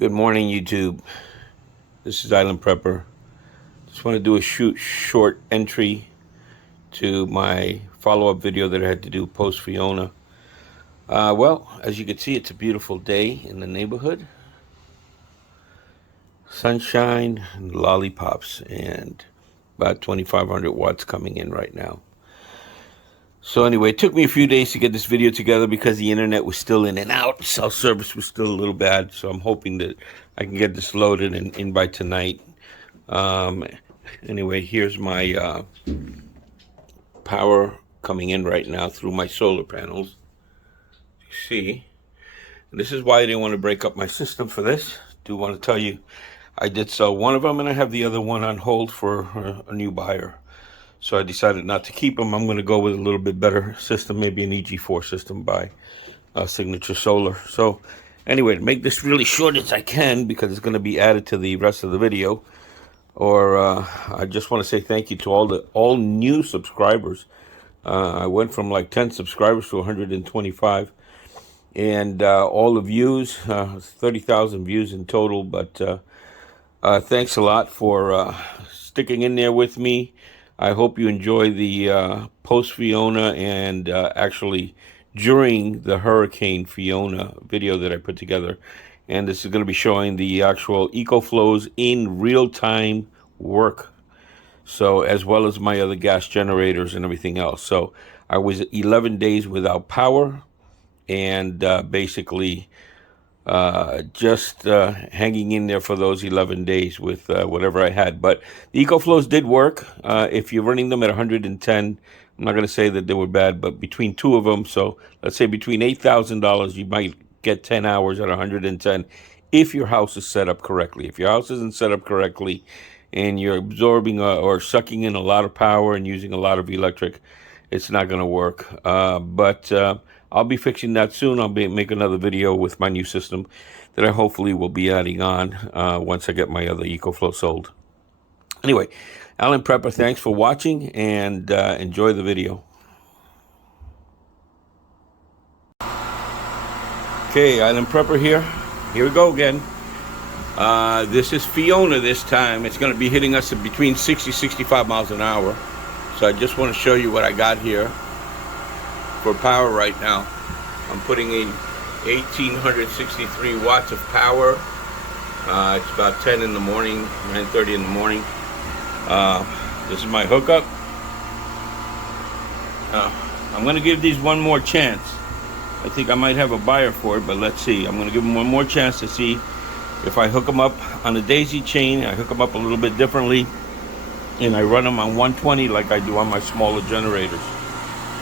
Good morning, YouTube. This is Island Prepper. Just want to do a short entry to my follow-up video that I had to do post Fiona. Well, as you can see, it's a beautiful day in the neighborhood. Sunshine and lollipops, and about 2,500 watts coming in right now. So anyway, it took me a few days to get this video together because the internet was still in and out. Cell service was still a little bad. So I'm hoping that I can get this loaded and in by tonight. Anyway, here's my power coming in right now through my solar panels. You see, and this is why I didn't want to break up my system for this. Do want to tell you, I did sell one of them and I have the other one on hold for a new buyer. So I decided not to keep them. I'm going to go with a little bit better system, maybe an EG4 system by Signature Solar. So anyway, to make this really short as I can, because it's going to be added to the rest of the video, I just want to say thank you to all new subscribers. I went from like 10 subscribers to 125, and all the views, 30,000 views in total. But thanks a lot for sticking in there with me. I hope you enjoy the post Fiona and actually during the Hurricane Fiona video that I put together. And this is going to be showing the actual Ecowflows in real-time work. So as well as my other gas generators and everything else. So I was 11 days without power and basically just hanging in there for those 11 days with whatever I had. But the Ecowflows did work. If you're running them at 110, I'm not going to say that they were bad, but between two of them, so let's say between $8,000, you might get 10 hours at 110 if your house is set up correctly. If your house isn't set up correctly and you're absorbing or sucking in a lot of power and using a lot of electric, it's not going to work. But I'll be fixing that soon. I'll make another video with my new system that I hopefully will be adding on once I get my other Ecowflow sold. Anyway, Island Prepper, thanks for watching and enjoy the video. Okay, Island Prepper here. Here we go again. This is Fiona this time. It's going to be hitting us at between 60 65 miles an hour. So I just want to show you what I got here for power right now. I'm putting in 1,863 watts of power. It's about 10 in the morning, 9:30 in the morning. This is my hookup. I'm going to give these one more chance. I think I might have a buyer for it, but let's see. I'm going to give them one more chance to see if I hook them up on a daisy chain. I hook them up a little bit differently, and I run them on 120 like I do on my smaller generators.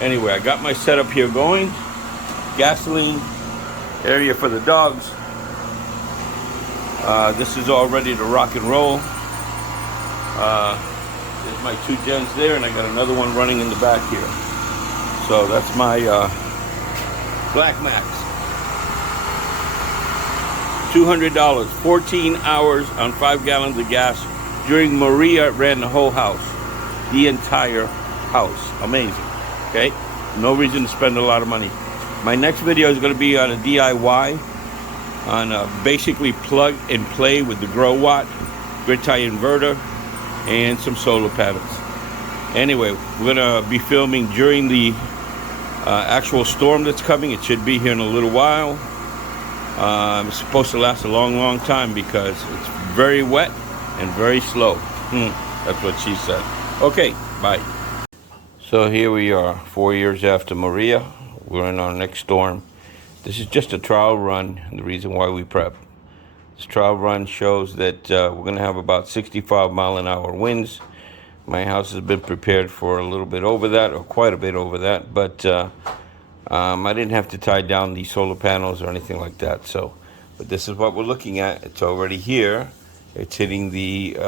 Anyway, I got my setup here going. Gasoline area for the dogs. This is all ready to rock and roll. There's my two gens there, and I got another one running in the back here. So that's my Black Max. $200, 14 hours on 5 gallons of gas. During Maria, it ran the whole house, the entire house. Amazing. Okay, no reason to spend a lot of money. My next video is going to be on a DIY, on basically plug and play with the Grow Watt, grid tie inverter, and some solar panels. Anyway, we're going to be filming during the actual storm that's coming. It should be here in a little while. It's supposed to last a long time because it's very wet and very slow. That's what she said. Okay, bye. So here we are, 4 years after Maria. We're in our next storm. This is just a trial run, and the reason why we prep. This trial run shows that we're going to have about 65 mile an hour winds. My house has been prepared for a little bit over that, or quite a bit over that, but I didn't have to tie down the solar panels or anything like that. So, but this is what we're looking at. It's already here. It's hitting the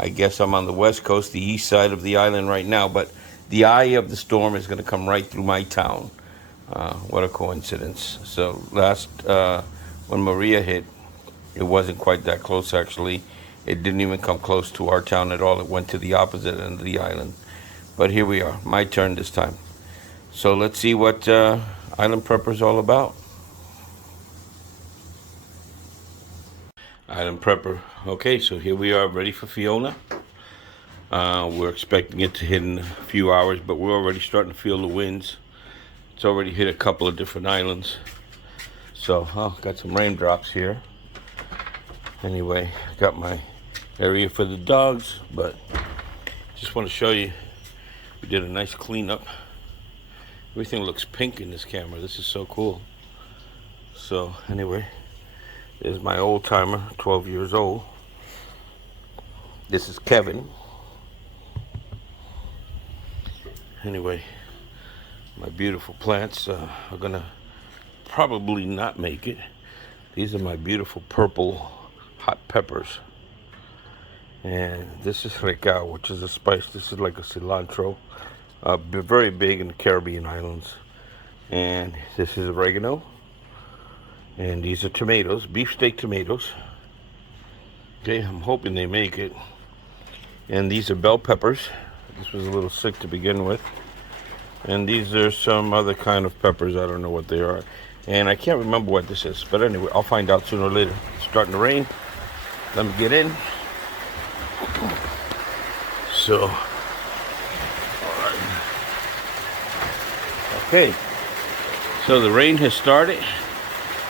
I guess I'm on the west coast, the east side of the island right now, but the eye of the storm is going to come right through my town. What a coincidence. So when Maria hit, it wasn't quite that close actually. It didn't even come close to our town at all. It went to the opposite end of the island. But here we are, my turn this time. So let's see what Island Prepper is all about. Island Prepper. Okay, so here we are ready for Fiona. We're expecting it to hit in a few hours, but we're already starting to feel the winds. It's already hit a couple of different islands. So, got some raindrops here. Anyway, got my area for the dogs, but just want to show you, we did a nice cleanup. Everything looks pink in this camera. This is so cool. So, anyway, there's my old timer, 12 years old. This is Kevin. Anyway, my beautiful plants are gonna probably not make it. These are my beautiful purple hot peppers. And this is recao, which is a spice. This is like a cilantro. Very big in the Caribbean islands. And this is oregano. And these are tomatoes, beefsteak tomatoes. Okay, I'm hoping they make it. And these are bell peppers. This was a little sick to begin with. And these are some other kind of peppers. I don't know what they are. And I can't remember what this is. But anyway, I'll find out sooner or later. It's starting to rain. Let me get in. So, all right. Okay. So the rain has started.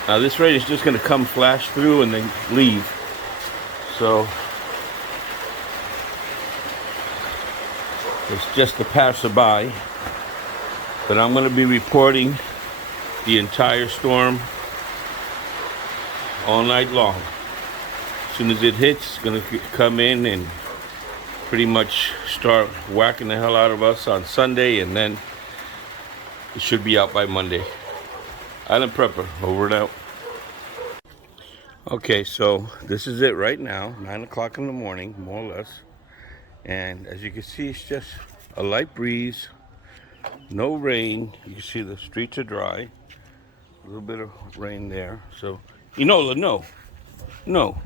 Now this rain is just going to come flash through and then leave. So it's just a passerby. But I'm going to be reporting the entire storm all night long. As soon as it hits, it's going to come in and pretty much start whacking the hell out of us on Sunday, and then it should be out by Monday. Island Prepper, over and out. Okay, so this is it right now, 9 o'clock in the morning, more or less. And as you can see, it's just a light breeze, no rain. You can see the streets are dry. A little bit of rain there. So, Enola, no.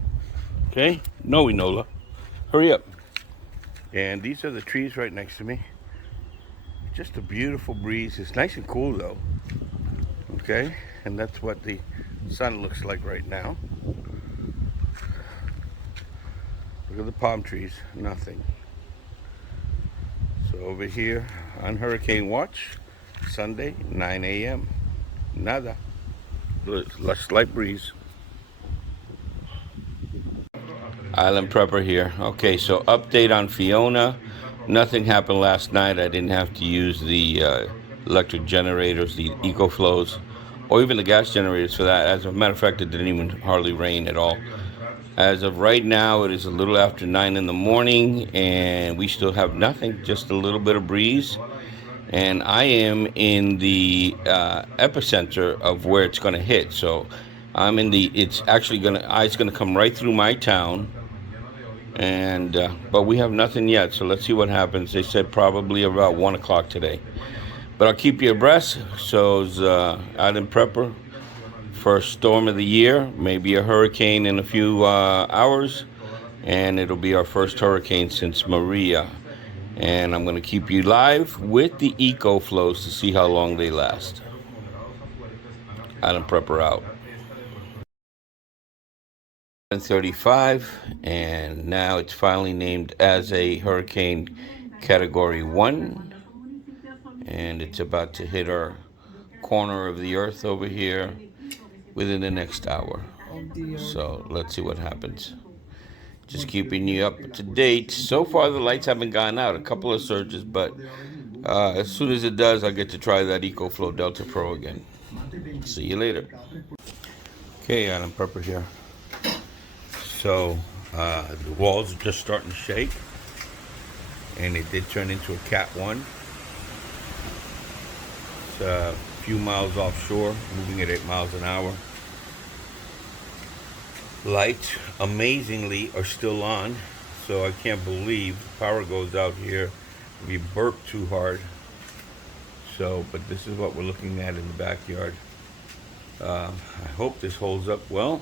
Okay? No, Enola. Hurry up. And these are the trees right next to me. Just a beautiful breeze. It's nice and cool though. Okay? And that's what the sun looks like right now. Look at the palm trees. Nothing. So over here on hurricane watch, Sunday, 9 a.m. Nada. Slight breeze. Island Prepper here. Okay, so update on Fiona. Nothing happened last night. I didn't have to use the electric generators, the Ecowflows, or even the gas generators for that. As a matter of fact, it didn't even hardly rain at all. As of right now, it is a little after 9 in the morning, and we still have nothing, just a little bit of breeze. And I am in the epicenter of where it's going to hit. So I'm in the, it's going to come right through my town. And but we have nothing yet, so let's see what happens. They said probably about 1 o'clock today, but I'll keep you abreast. So Island Prepper, first storm of the year, maybe a hurricane in a few hours, and it'll be our first hurricane since Maria. And I'm going to keep you live with the Ecowflows to see how long they last. Island Prepper out. 35, and now it's finally named as a hurricane category 1, and it's about to hit our corner of the earth over here within the next hour. So let's see what happens. Just keeping you up to date. So far the lights haven't gone out, a couple of surges, but as soon as it does, I'll get to try that Ecowflow Delta Pro again. See you later. Okay, Island Prepper here. So the walls are just starting to shake, and it did turn into a Cat 1. It's a few miles offshore, moving at 8 miles an hour. Lights, amazingly, are still on, so I can't believe power goes out here. We burp too hard. So, but this is what we're looking at in the backyard. I hope this holds up well.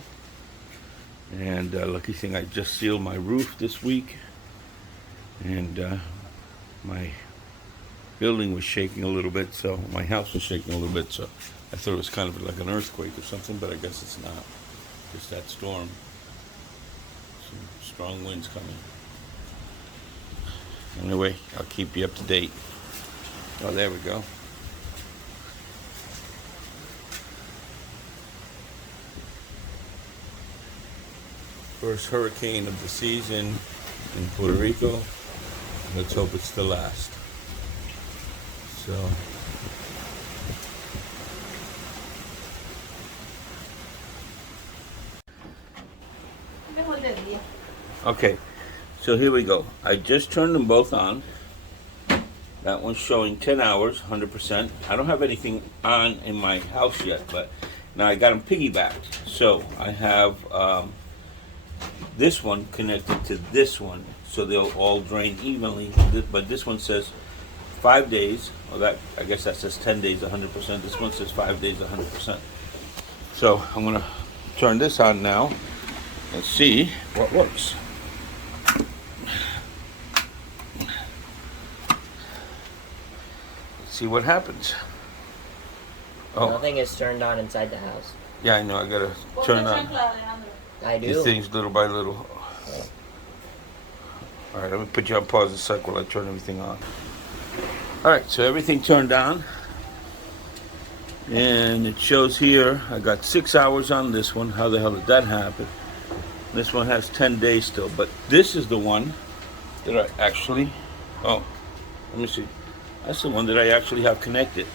And lucky thing, I just sealed my roof this week, and my building was shaking a little bit, so my house was shaking a little bit, so I thought it was kind of like an earthquake or something, but I guess it's not. Just that storm. Some strong winds coming. Anyway, I'll keep you up to date. Oh, there we go. First hurricane of the season in Puerto Rico. Let's hope it's the last. So, okay, so here we go. I just turned them both on. That one's showing 10 hours, 100%. I don't have anything on in my house yet, but now I got them piggybacked. So I have this one connected to this one, so they'll all drain evenly. But this one says 5 days. Well, that, I guess that says 10 days, 100%. This one says 5 days, 100%. So I'm gonna turn this on now and see what works. Let's see what happens. Oh, nothing is turned on inside the house. yeah, I know. I gotta turn on I do. these things little by little. All right, let me put you on pause a sec while I turn everything on. All right, so everything turned on, and it shows here I got 6 hours on this one. How the hell did that happen? This one has 10 days still, but this is the one that I actually, oh, let me see. That's the one that I actually have connected.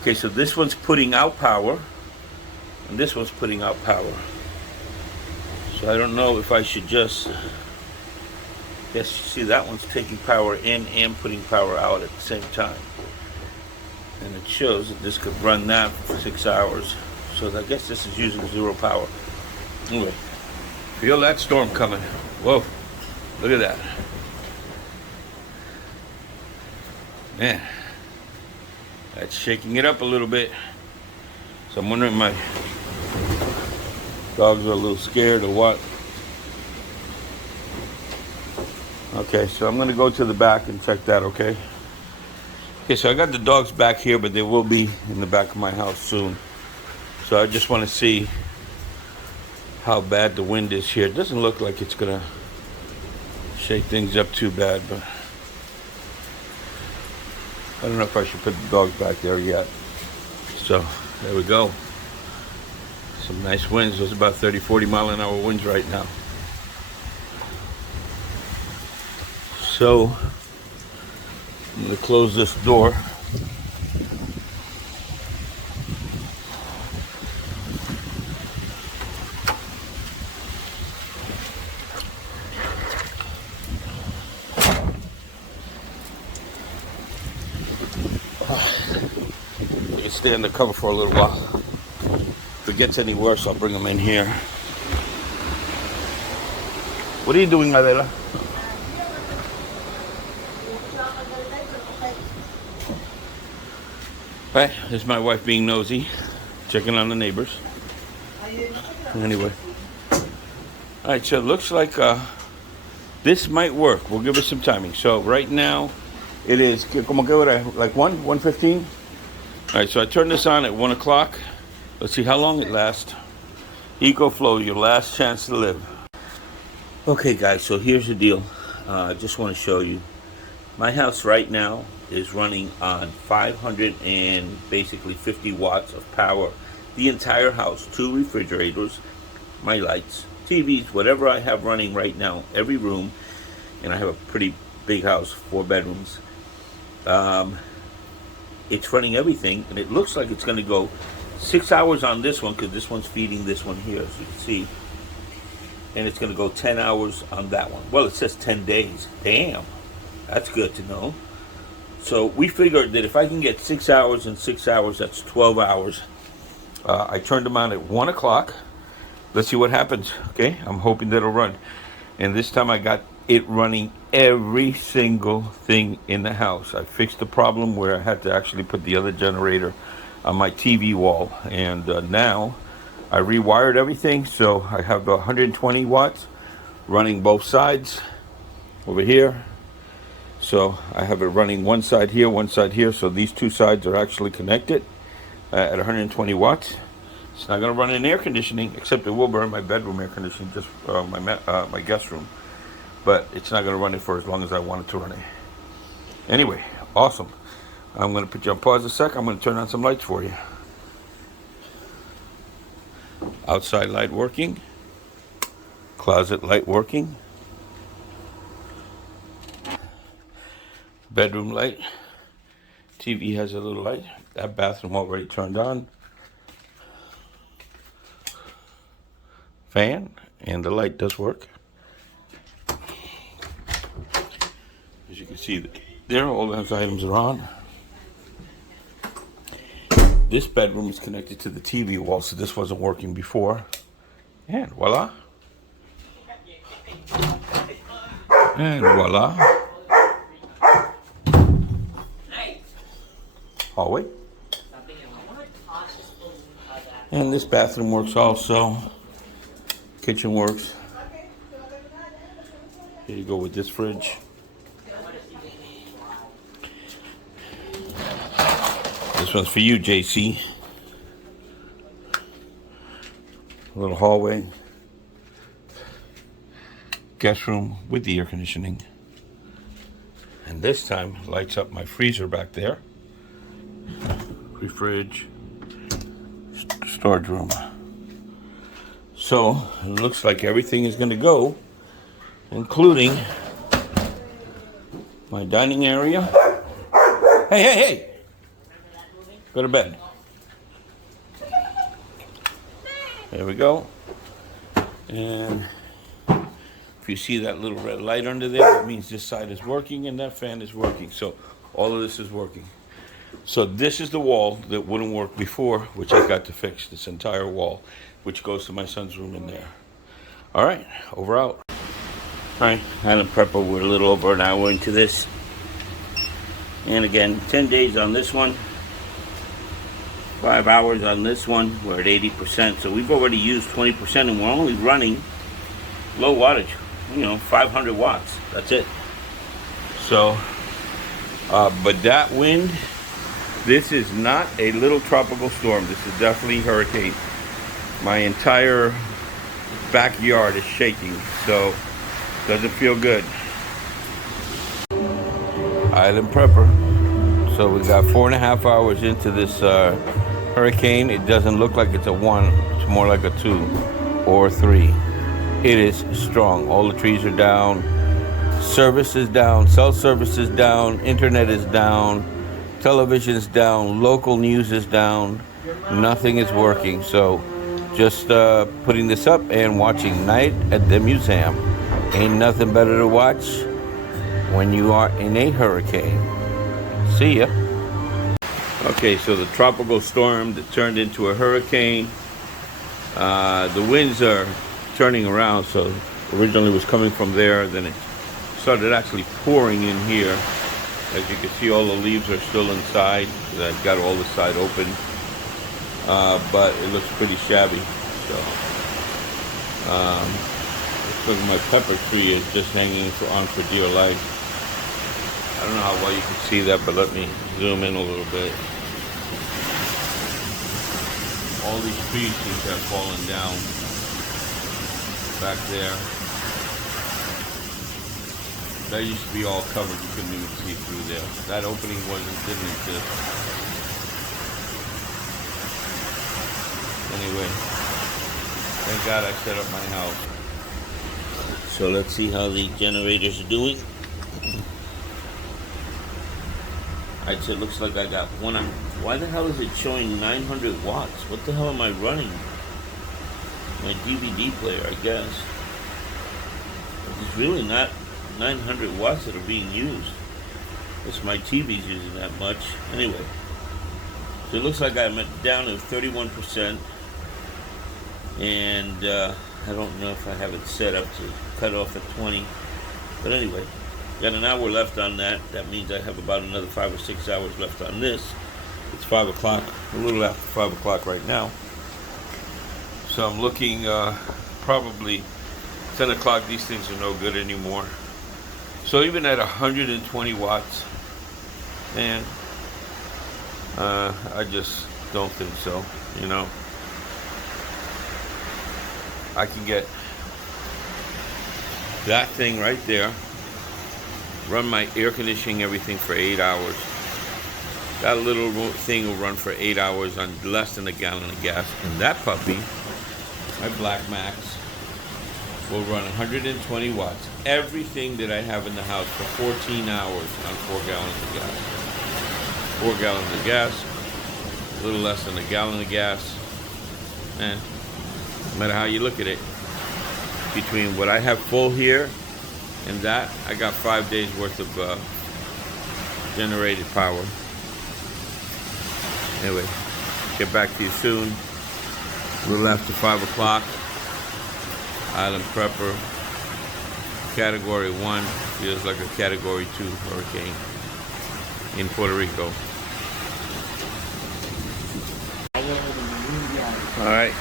Okay, so this one's putting out power, and this one's putting out power. So I don't know if I should just, yes, you see that one's taking power in and putting power out at the same time. And it shows that this could run that for 6 hours. So I guess this is using zero power. Anyway, feel that storm coming. Whoa, look at that. Man, that's shaking it up a little bit. So I'm wondering if my dogs are a little scared or what. Okay, so I'm gonna go to the back and check that, okay? Okay, so I got the dogs back here, but they will be in the back of my house soon. So I just wanna see how bad the wind is here. It doesn't look like it's gonna shake things up too bad, but I don't know if I should put the dogs back there yet. So there we go. Some nice winds. There's about 30, 40 mile an hour winds right now. So I'm gonna close this door. You can stay under cover for a little while. If it gets any worse, I'll bring them in here. What are you doing, Adela? Right, this is my wife being nosy, checking on the neighbors. Anyway. Alright, so it looks like this might work. We'll give it some timing. So right now, it is, como que hora? Like 1:15? Alright, so I turned this on at 1 o'clock. Let's see how long it lasts. Ecowflow, your last chance to live. Okay guys, so here's the deal. I just want to show you. My house right now is running on 500 and basically 50 watts of power. The entire house, 2 refrigerators, my lights, TVs, whatever I have running right now, every room, and I have a pretty big house, 4 bedrooms. It's running everything, and it looks like it's going to go 6 hours on this one, because this one's feeding this one here, as you can see. And it's going to go 10 hours on that one. Well, it says 10 days. Damn, that's good to know. So we figured that if I can get 6 hours and 6 hours, that's 12 hours. I turned them on at 1 o'clock. Let's see what happens, okay? I'm hoping that it'll run. And this time I got it running every single thing in the house. I fixed the problem where I had to actually put the other generator on my TV wall. And now I rewired everything, so I have 120 watts running both sides over here. So I have it running one side here, so these two sides are actually connected at 120 watts. It's not going to run in air conditioning, except it will burn my bedroom air conditioning, just my guest room. But it's not going to run it for as long as I want it to run it. Anyway, awesome. I'm going to put you on pause a sec. I'm going to turn on some lights for you. Outside light working. Closet light working. Bedroom light. TV has a little light. That bathroom already turned on. Fan, and the light does work. As you can see there, all those items are on. This bedroom is connected to the TV wall, so this wasn't working before. And voila. And voila. Hallway. And this bathroom works also. Kitchen works. Here you go with this fridge. This one's for you, JC. A little hallway. Guest room with the air conditioning. And this time, lights up my freezer back there. Fridge. Storage room. So, it looks like everything is going to go, including my dining area. Hey, hey, hey! Go to bed. There we go. And if you see that little red light under there, that means this side is working and that fan is working. So, all of this is working. So this is the wall that wouldn't work before, which I got to fix, this entire wall, which goes to my son's room in there. All right, over out. All right, Island Prepper, we're a little over an hour into this. And again, 10 days on this one, 5 hours on this one. We're at 80%, so we've already used 20% and we're only running low wattage, 500 watts, that's it. So, but that wind, this is not a little tropical storm. This is definitely hurricane. My entire backyard is shaking, so doesn't feel good. Island Prepper. So we got 4.5 hours into this hurricane. It doesn't look like it's a 1. It's more like a 2 or 3. It is strong. All the trees are down. Service is down. Cell service is down. Internet is down. Television's down, local news is down, nothing is working. So just putting this up and watching Night at the Museum. Ain't nothing better to watch when you are in a hurricane. See ya. Okay, so the tropical storm that turned into a hurricane, the winds are turning around. So originally it was coming from there, then it started actually pouring in here. As you can see, all the leaves are still inside. I've got all the side open, but it looks pretty shabby. So, looks like my pepper tree is just hanging on for dear life. I don't know how well you can see that, but let me zoom in a little bit. All these trees seem to have fallen down back there. That used to be all covered, you couldn't even see through there. That opening didn't exist. Anyway, thank God I set up my house. So let's see how the generators are doing. Alright, so it looks like I got one on. Why the hell is it showing 900 watts? What the hell am I running? My DVD player, I guess. It's really not 900 watts that are being used. Guess my TV's using that much. Anyway, so it looks like I'm down to 31%, and I don't know if I have it set up to cut off at 20. But anyway, got an hour left on that. That means I have about another 5 or 6 hours left on this. It's 5 o'clock, a little after 5 o'clock right now. So I'm looking probably 10 o'clock. These things are no good anymore. So even at 120 watts, man, I just don't think so, I can get that thing right there, run my air conditioning, everything for 8 hours. That little thing will run for 8 hours on less than a gallon of gas. And that puppy, my Black Max, will run 120 watts. Everything that I have in the house for 14 hours on 4 gallons of gas. 4 gallons of gas, a little less than a gallon of gas. And no matter how you look at it, between what I have full here and that, I got 5 days worth of generated power. Anyway, get back to you soon. A little after 5 o'clock. Island Prepper, Category 1, feels like a Category 2 hurricane in Puerto Rico. Alright,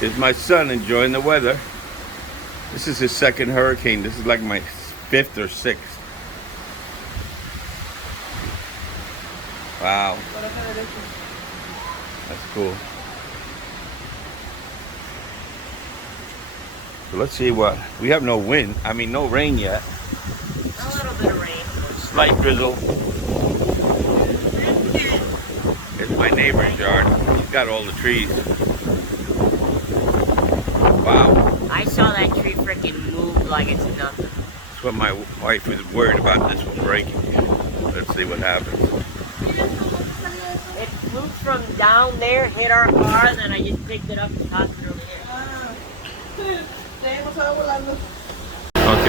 here's my son enjoying the weather. This is his second hurricane. This is like my 5th or 6th. Wow. That's cool. So let's see what, we have no wind, no rain yet. A little bit of rain. Slight drizzle. It's my neighbor's yard. He's got all the trees. Wow. I saw that tree freaking move like it's nothing. That's what my wife was worried about, this one breaking. Let's see what happens. It flew from down there, hit our car, and then I just picked it up and tossed it over here. Okay,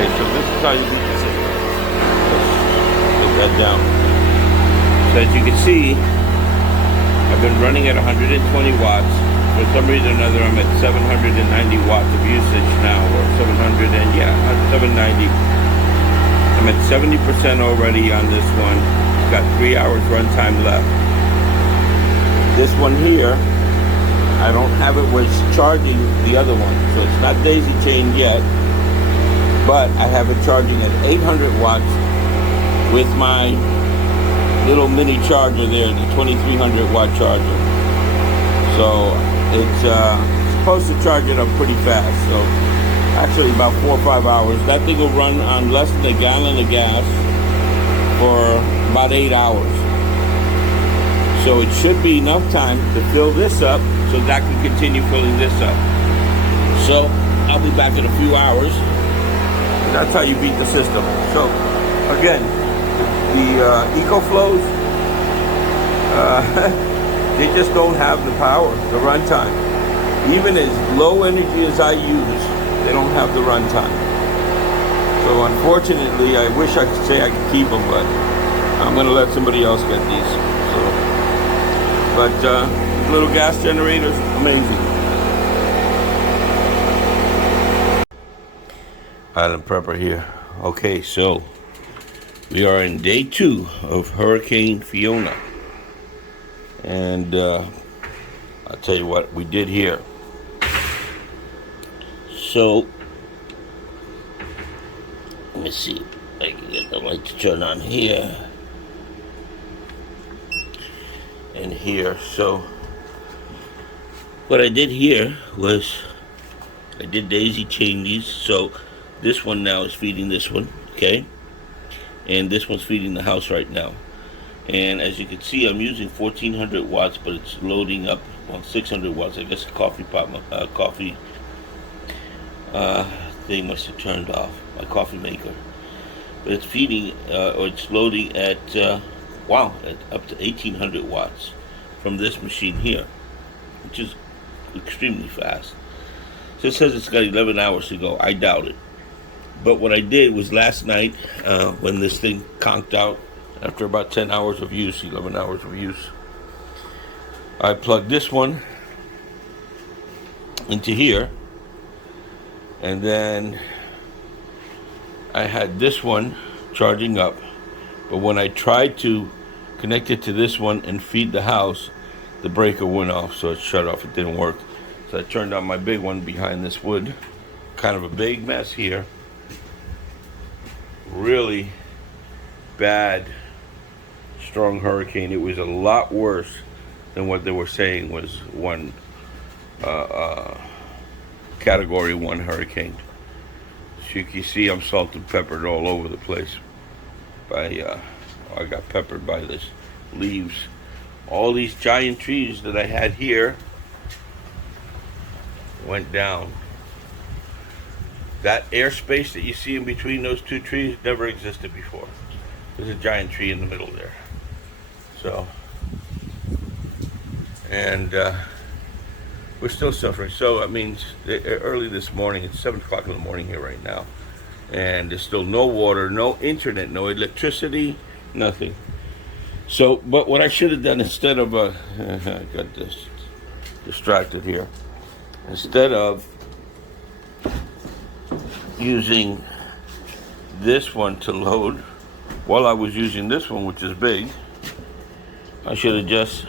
so this is how you do the system. Put that down. So as you can see, I've been running at 120 watts. For some reason or another, I'm at 790 watts of usage now, or 700 and 790. I'm at 70% already on this one. Got 3 hours runtime left. This one here, I don't have it where it's charging the other one, so it's not daisy chained yet, but I have it charging at 800 watts with my little mini charger there, the 2300 watt charger. So it's supposed to charge it up pretty fast, so actually about 4 or 5 hours. That thing will run on less than a gallon of gas for about 8 hours. So it should be enough time to fill this up so that can continue filling this up. So I'll be back in a few hours. That's how you beat the system. So again, the Ecowflows, they just don't have the power, the runtime. Even as low energy as I use, they don't have the runtime. So unfortunately, I wish I could say I could keep them, but I'm gonna let somebody else get these. But little gas generators, amazing. Island Prepper here. Okay, so we are in day 2 of Hurricane Fiona. And I'll tell you what we did here. So, let me see if I can get the light to turn on here. And here. So what I did here was I did daisy chain these. So this one now is feeding this one, okay? And this one's feeding the house right now. And as you can see, I'm using 1400 watts, but it's loading up on 600 watts. I guess the coffee pot, coffee thing must have turned off, my coffee maker. But it's feeding, or it's loading at up to 1800 watts from this machine here, which is extremely fast. So it says it's got 11 hours to go. I doubt it. But what I did was last night, when this thing conked out after about 10 hours of use, 11 hours of use, I plugged this one into here, and then I had this one charging up. But when I tried to connect it to this one and feed the house, the breaker went off, so it shut off. It didn't work. So I turned on my big one behind this wood. Kind of a big mess here. Really bad, strong hurricane. It was a lot worse than what they were saying was one Category 1 hurricane. So you can see I'm salt and peppered all over the place. I got peppered by this leaves. All these giant trees that I had here went down. That airspace that you see in between those two trees never existed before. There's a giant tree in the middle there. So, and we're still suffering. So that means early this morning, it's 7 o'clock in the morning here right now, and there's still no water, no internet, no electricity, nothing. So, but what I should have done instead of, I got this distracted here. Instead of using this one to load, while I was using this one, which is big, I should have just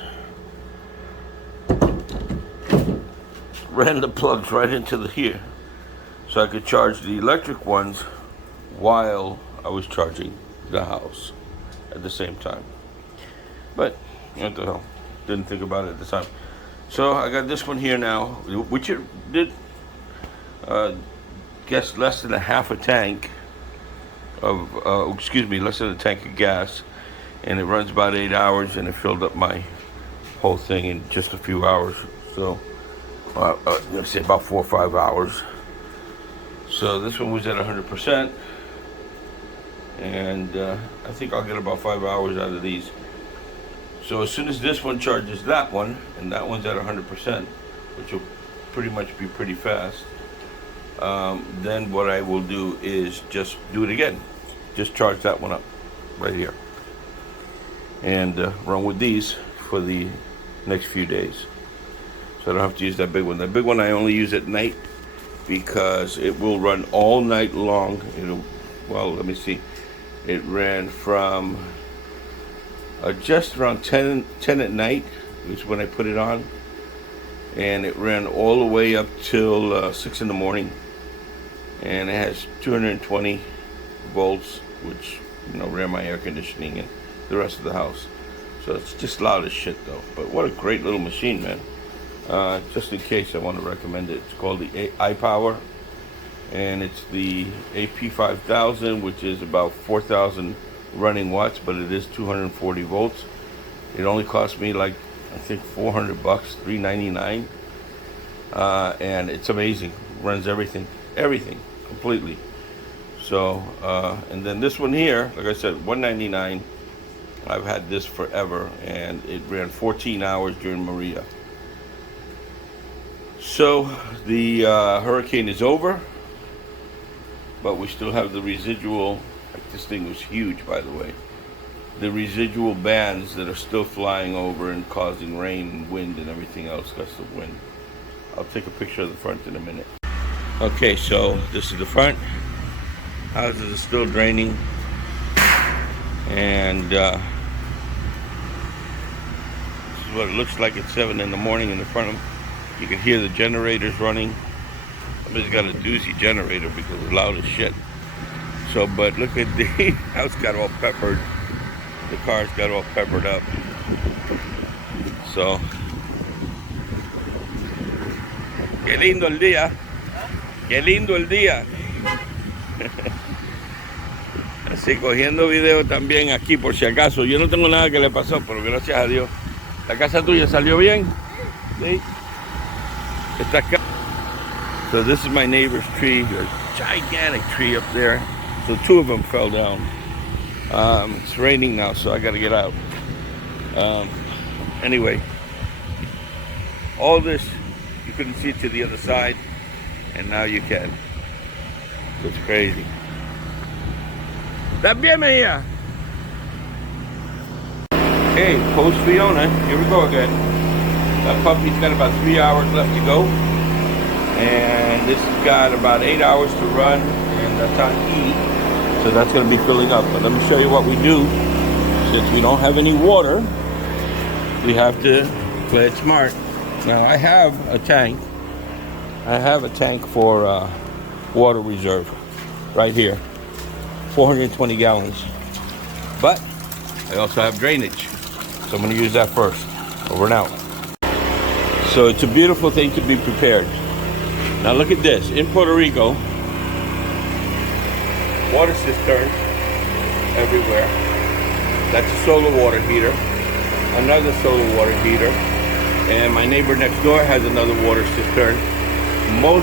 ran the plugs right into here, so I could charge the electric ones while I was charging the house at the same time. But what the hell, didn't think about it at the time. So I got this one here now, which it did guess less than a half a tank of less than a tank of gas, and it runs about 8 hours, and it filled up my whole thing in just a few hours. So let's say about 4 or 5 hours. So this one was at 100%, and I think I'll get about 5 hours out of these. So as soon as this one charges that one, and that one's at 100%, which will pretty much be pretty fast, then what I will do is just do it again. Just charge that one up right here, and run with these for the next few days. So I don't have to use that big one. That big one I only use at night because it will run all night long. Well, let me see. It ran from just around 10 at night, which is when I put it on, and it ran all the way up till 6 in the morning, and it has 220 volts, which ran my air conditioning and the rest of the house. So it's just loud as shit though. But what a great little machine, man. Just in case, I want to recommend it. It's called the iPower, and it's the AP5000, which is about 4,000 running watts, but it is 240 volts. It only cost me like, I think, $400, $399, and it's amazing. Runs everything completely. So, and then this one here, like I said, $199. I've had this forever, and it ran 14 hours during Maria. So the hurricane is over, but we still have the residual. This thing was huge, by the way. The residual bands that are still flying over and causing rain and wind and everything else, gusts of wind. I'll take a picture of the front in a minute. Okay, so this is the front. Houses are still draining, and this is what it looks like at 7 in the morning in the front of them. You can hear the generators running. Somebody's got a doozy generator because it's loud as shit. So, but look at the house got all peppered. The cars got all peppered up. So, qué lindo el día. Qué lindo el día. Así, cogiendo video también aquí por si acaso. Yo no tengo nada que le pasó, pero gracias a Dios. ¿La casa tuya salió bien? Sí. Esta acá. So this is my neighbor's tree. A gigantic tree up there. So 2 of them fell down. It's raining now, so I got to get out. Anyway, all this, you couldn't see it to the other side, and now you can. So it's crazy. ¿Estás bien, Mia? Hey, post Fiona. Here we go again. That puppy's got about 3 hours left to go, and this has got about 8 hours to run, and that's on E. So that's going to be filling up. But let me show you what we do. Since we don't have any water, we have to play it smart. Now I have a tank. I have a tank for water reserve right here, 420 gallons. But I also have drainage, so I'm going to use that first. Over and out. So it's a beautiful thing to be prepared. Now look at this. In Puerto Rico, water cisterns everywhere. That's a solar water heater. Another solar water heater. And my neighbor next door has another water cistern. Most